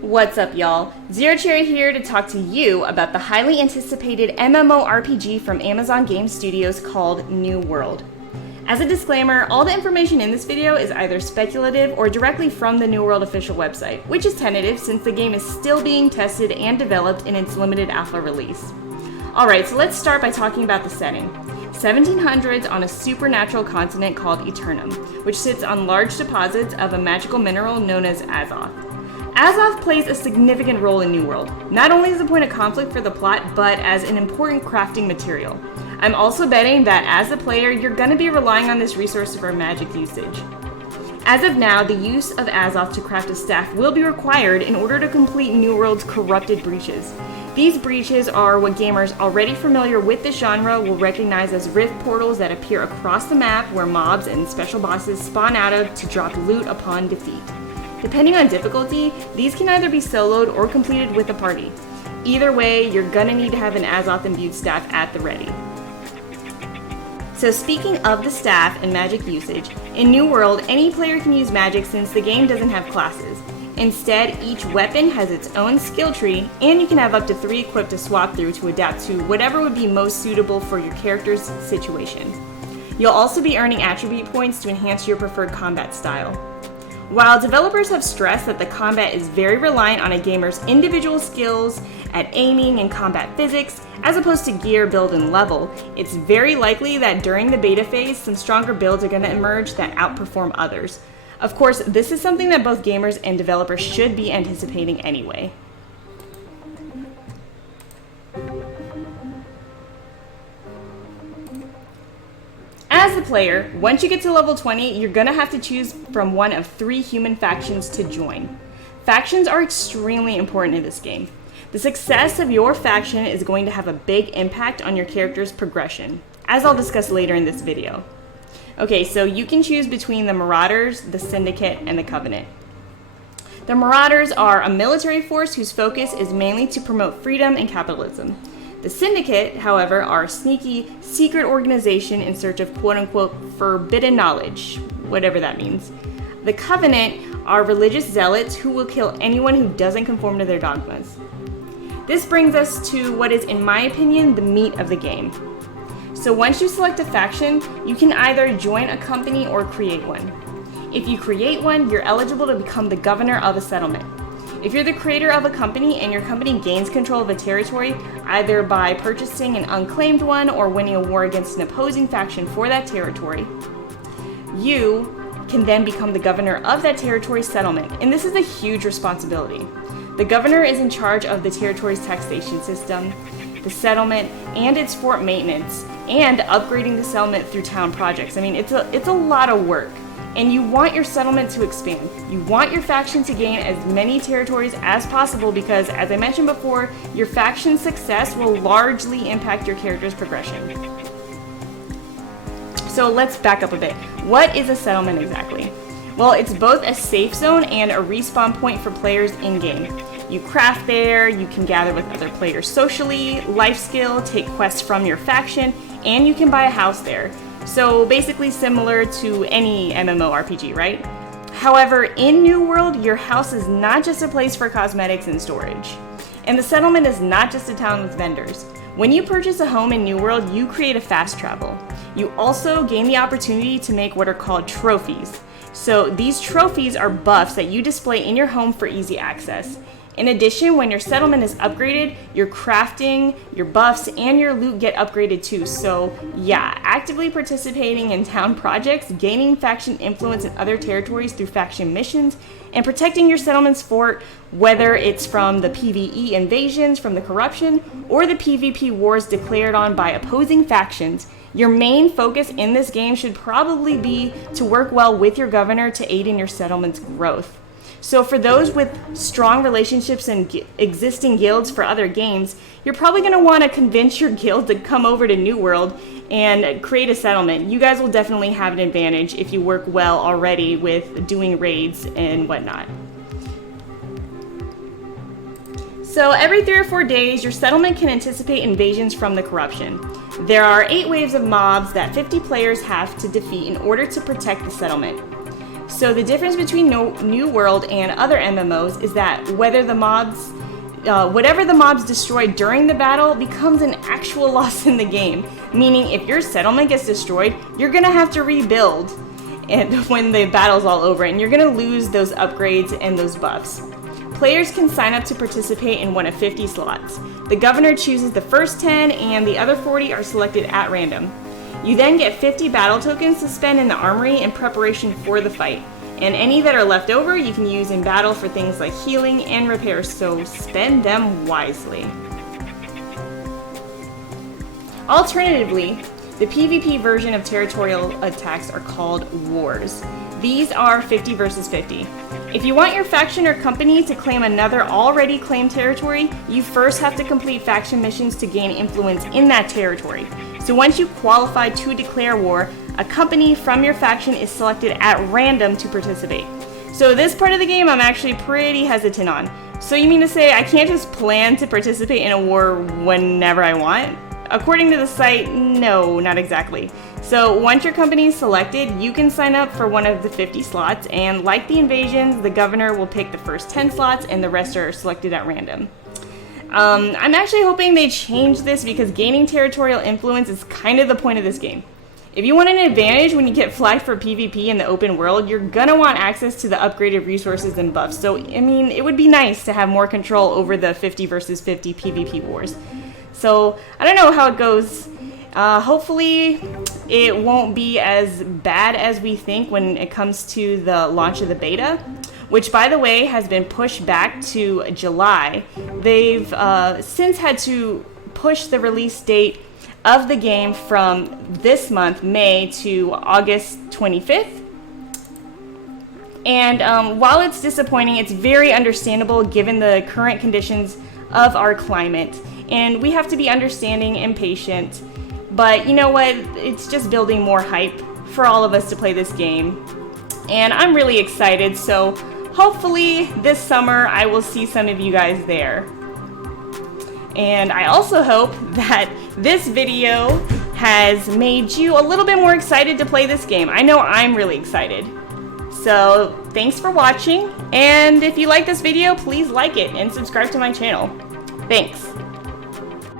What's up, y'all? Zero Cherry here to talk to you about the highly anticipated MMORPG from Amazon Game Studios called New World. As a disclaimer, all the information in this video is either speculative or directly from the New World official website, which is tentative since the game is still being tested and developed in its limited alpha release. Alright, so let's start by talking about the setting. 1700s on a supernatural continent called Eternum, which sits on large deposits of a magical mineral known as Azoth. Azoth plays a significant role in New World, not only as a point of conflict for the plot, but as an important crafting material. I'm also betting that as a player, you're going to be relying on this resource for magic usage. As of now, the use of Azoth to craft a staff will be required in order to complete New World's corrupted breaches. These breaches are what gamers already familiar with the genre will recognize as rift portals that appear across the map where mobs and special bosses spawn out of to drop loot upon defeat. Depending on difficulty, these can either be soloed or completed with a party. Either way, you're gonna need to have an Azoth-imbued staff at the ready. So speaking of the staff and magic usage, in New World, any player can use magic since the game doesn't have classes. Instead, each weapon has its own skill tree, and you can have up to 3 equipped to swap through to adapt to whatever would be most suitable for your character's situation. You'll also be earning attribute points to enhance your preferred combat style. While developers have stressed that the combat is very reliant on a gamer's individual skills at aiming and combat physics, as opposed to gear, build, and level, it's very likely that during the beta phase, some stronger builds are going to emerge that outperform others. Of course, this is something that both gamers and developers should be anticipating anyway. As the player, once you get to level 20, you're gonna have to choose from one of 3 human factions to join. Factions are extremely important in this game. The success of your faction is going to have a big impact on your character's progression, as I'll discuss later in this video. Okay, so you can choose between the Marauders, the Syndicate, and the Covenant. The Marauders are a military force whose focus is mainly to promote freedom and capitalism. The Syndicate, however, are a sneaky, secret organization in search of quote-unquote forbidden knowledge, whatever that means. The Covenant are religious zealots who will kill anyone who doesn't conform to their dogmas. This brings us to what is, in my opinion, the meat of the game. So once you select a faction, you can either join a company or create one. If you create one, you're eligible to become the governor of a settlement. If you're the creator of a company and your company gains control of a territory, either by purchasing an unclaimed one or winning a war against an opposing faction for that territory, you can then become the governor of that territory's settlement, and this is a huge responsibility. The governor is in charge of the territory's taxation system, the settlement, and its fort maintenance, and upgrading the settlement through town projects. I mean, it's a lot of work. And you want your settlement to expand. You want your faction to gain as many territories as possible because, as I mentioned before, your faction's success will largely impact your character's progression. So let's back up a bit. What is a settlement exactly? Well, it's both a safe zone and a respawn point for players in-game. You craft there, you can gather with other players socially, life skill, take quests from your faction, and you can buy a house there. So basically similar to any MMORPG, right? However, in New World, your house is not just a place for cosmetics and storage. And the settlement is not just a town with vendors. When you purchase a home in New World, you create a fast travel. You also gain the opportunity to make what are called trophies. So these trophies are buffs that you display in your home for easy access. In addition, when your settlement is upgraded, your crafting, your buffs, and your loot get upgraded too. So yeah, actively participating in town projects, gaining faction influence in other territories through faction missions, and protecting your settlement's fort, whether it's from the PvE invasions from the corruption or the PvP wars declared on by opposing factions, your main focus in this game should probably be to work well with your governor to aid in your settlement's growth. So for those with strong relationships and existing guilds for other games, you're probably going to want to convince your guild to come over to New World and create a settlement. You guys will definitely have an advantage if you work well already with doing raids and whatnot. So every 3 or 4 days, your settlement can anticipate invasions from the corruption. There are 8 waves of mobs that 50 players have to defeat in order to protect the settlement. So the difference between New World and other MMOs is that whatever the mobs destroyed during the battle becomes an actual loss in the game. Meaning if your settlement gets destroyed, you're gonna have to rebuild and when the battle's all over, and you're gonna lose those upgrades and those buffs. Players can sign up to participate in one of 50 slots. The governor chooses the first 10 and the other 40 are selected at random. You then get 50 battle tokens to spend in the armory in preparation for the fight. And any that are left over you can use in battle for things like healing and repairs, so spend them wisely. Alternatively, the PvP version of territorial attacks are called wars. These are 50 versus 50. If you want your faction or company to claim another already claimed territory, you first have to complete faction missions to gain influence in that territory. So once you qualify to declare war, a company from your faction is selected at random to participate. So this part of the game I'm actually pretty hesitant on. So you mean to say I can't just plan to participate in a war whenever I want? According to the site, no, not exactly. So once your company is selected, you can sign up for one of the 50 slots, and like the invasions, the governor will pick the first 10 slots and the rest are selected at random. I'm actually hoping they change this because gaining territorial influence is kind of the point of this game. If you want an advantage when you get flagged for PvP in the open world, you're gonna want access to the upgraded resources and buffs. So, I mean, it would be nice to have more control over the 50 versus 50 PvP wars. So, I don't know how it goes. Hopefully, it won't be as bad as we think when it comes to the launch of the beta, which, by the way, has been pushed back to July. They've since had to push the release date of the game from this month, May, to August 25th. And while it's disappointing, it's very understandable given the current conditions of our climate. And we have to be understanding and patient. But you know what? It's just building more hype for all of us to play this game. And I'm really excited, so hopefully this summer I will see some of you guys there. And I also hope that this video has made you a little bit more excited to play this game. I know I'm really excited. So thanks for watching, and if you like this video, please like it and subscribe to my channel. Thanks.